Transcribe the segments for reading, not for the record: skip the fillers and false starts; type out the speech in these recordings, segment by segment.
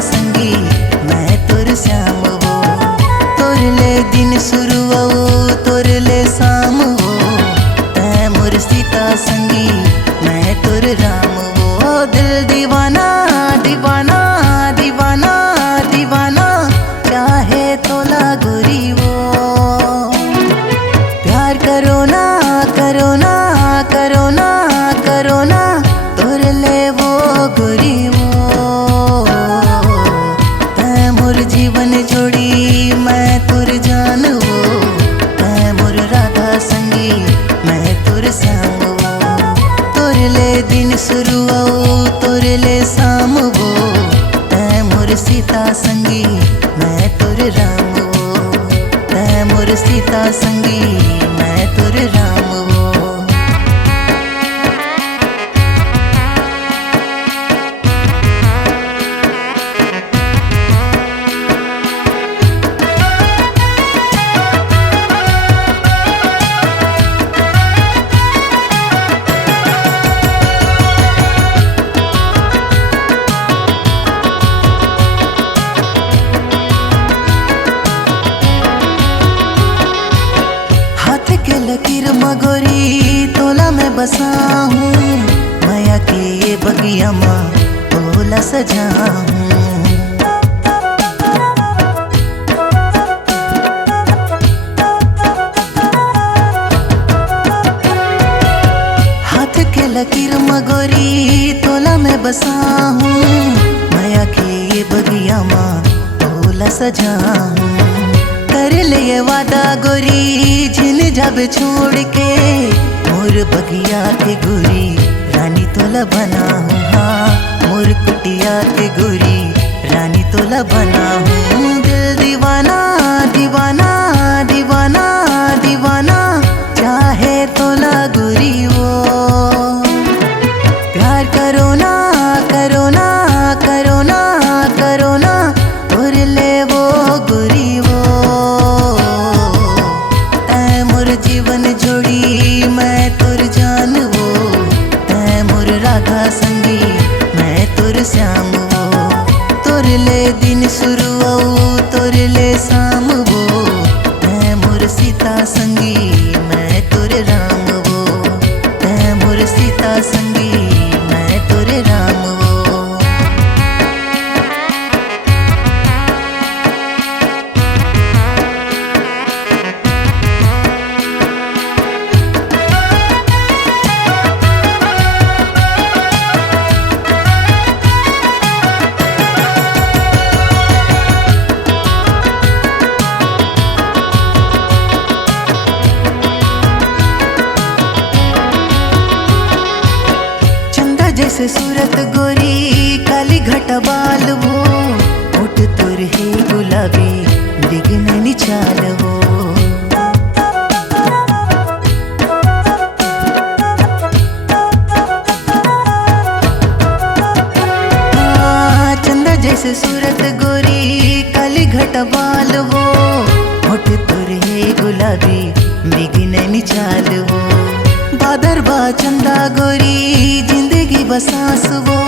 संगी मैं तुर श्याम वो। तोर ले दिन शुरू तोर ले शाम वो। तै मोर सीता संगी मैं तुर राम वो। दिल दीवाना दीवाना दीवाना दीवाना चाहे तोला गोरी वो। प्यार करो ना करो ना करो ना करो ना तोर ले वो गोरी वो। तै मोर जीवन जोड़ी मैं तुर जान वो। तै मोर राधा संगी मैं तुर श्याम वो। तोर ले दिन शुरू तोर ले शाम वो। तै मोर सीता संगी मैं तुर राम वो। तै मोर सीता संगी मैं तुर राम वो। लकीर मगोरी तोला मैं बसा हूँ। माया के ये बगिया माँ तोला सजा हूँ। हाथ के लकीर मगोरी तोला मैं बसा हूँ। माया के ये बगिया माँ तोला सजा हूँ। कर ले वादा गोरी झिन जब छोड़ के मोर बगिया के गोरी रानी तोला बना हूँ। हाँ मोर कुटिया के गोरी रानी तोला बना हूँ। दिल दीवाना दीवाना दीवाना दीवाना चाहे तोला गोरी वो। प्यार करो ना करो ना करो ना करो ना तोर ले वो गोरी वो। जीवन जोड़ी मैं तुर जान वो। तै मोर राधा संगी मैं तुर श्याम वो। तोर ले दिन शुरू तोर ले शाम वो। तै मोर सीता संगी मैं तुर राम वो। तै मोर सीता संगी मैं तुर राम वो। जैसे सूरत गोरी काली घटा बाल वो। होठ तुर है गुलाबी दिखने निचाल वो। चंदा जैसे सूरत गोरी काली घटा बाल वो। होठ तुर है गुलाबी दिखने निचाल वो। बादर बा चंदा गोरी जिंदगी बसास वो।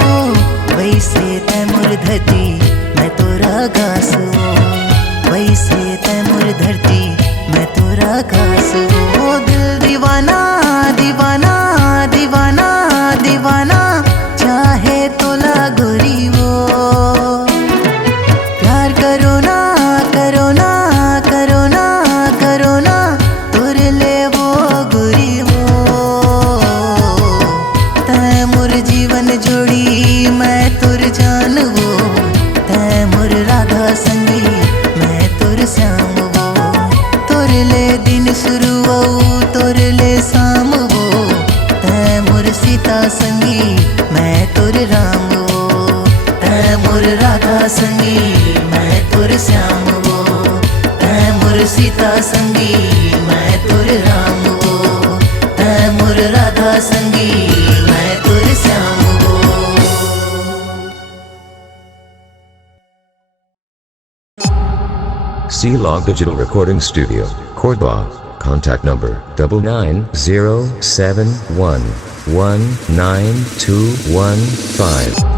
वैसे तै मोर धरती मैं तोरा घास वो। वैसे तै मोर धरती मैं तोरा घास वो। दिल दीवाना दीवाना दीवाना दीवाना चाहे तोला गोरी वो। प्यार करो ना करो ना करो ना करो ना तोर ले वो गोरी वो। जीवन जोड़ी मैं तुर जान वो। तै मोर राधा संगी मैं तुर श्याम वो। तोर ले दिन शुरू तोर ले शाम वो। तै मोर सीता संगी मैं तुर राम वो। तै मोर राधा संगी मैं तुर श्याम वो। तै मोर सीता संगी मैं तुर राम वो। तै मोर राधा संगी मैं तुर श्याम वो। C-Log Digital Recording Studio, Cordoba. Contact number 99071192115.